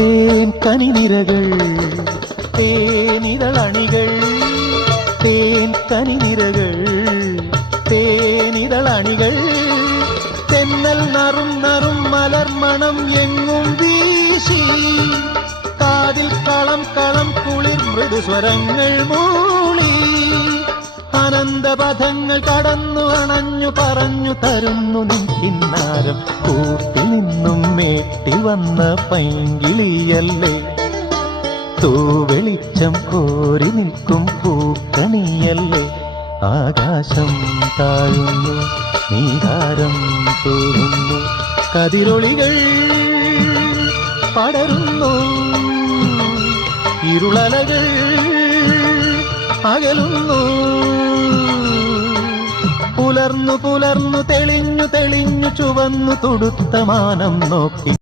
തേൻ കനിനിരകൾ തേനിരളണികൾ തേൻ കനിനിരകൾ തേനിരളണികൾ തെന്നൽ നറും നറും മലർമണം എങ്ങും വീശി കാതിൽ കളം കളം കുളിർ മൃദുസ്വരങ്ങൾ മൂളി. അനന്തപഥങ്ങൾ കടന്നു അണഞ്ഞു പറഞ്ഞു തരുന്നു നിൻ കിന്നാരം. കൂട്ടിൽ നിന്നും മേട്ടി വന്ന പൈങ്കിളിയല്ലേ? തൂവെളിച്ചം കോരി നിൽക്കും പൂക്കണിയല്ലേ? ആകാശം താഴുന്നു നീതാരം തോന്നുന്നു കതിരൊളികൾ പടരുന്നു ഇരുളലകൾ അകലുന്നു. പുലർന്നു പുലർന്നു തെളിഞ്ഞു തെളിഞ്ഞു ചുവന്നു തുടുത്ത മാനം നോക്കി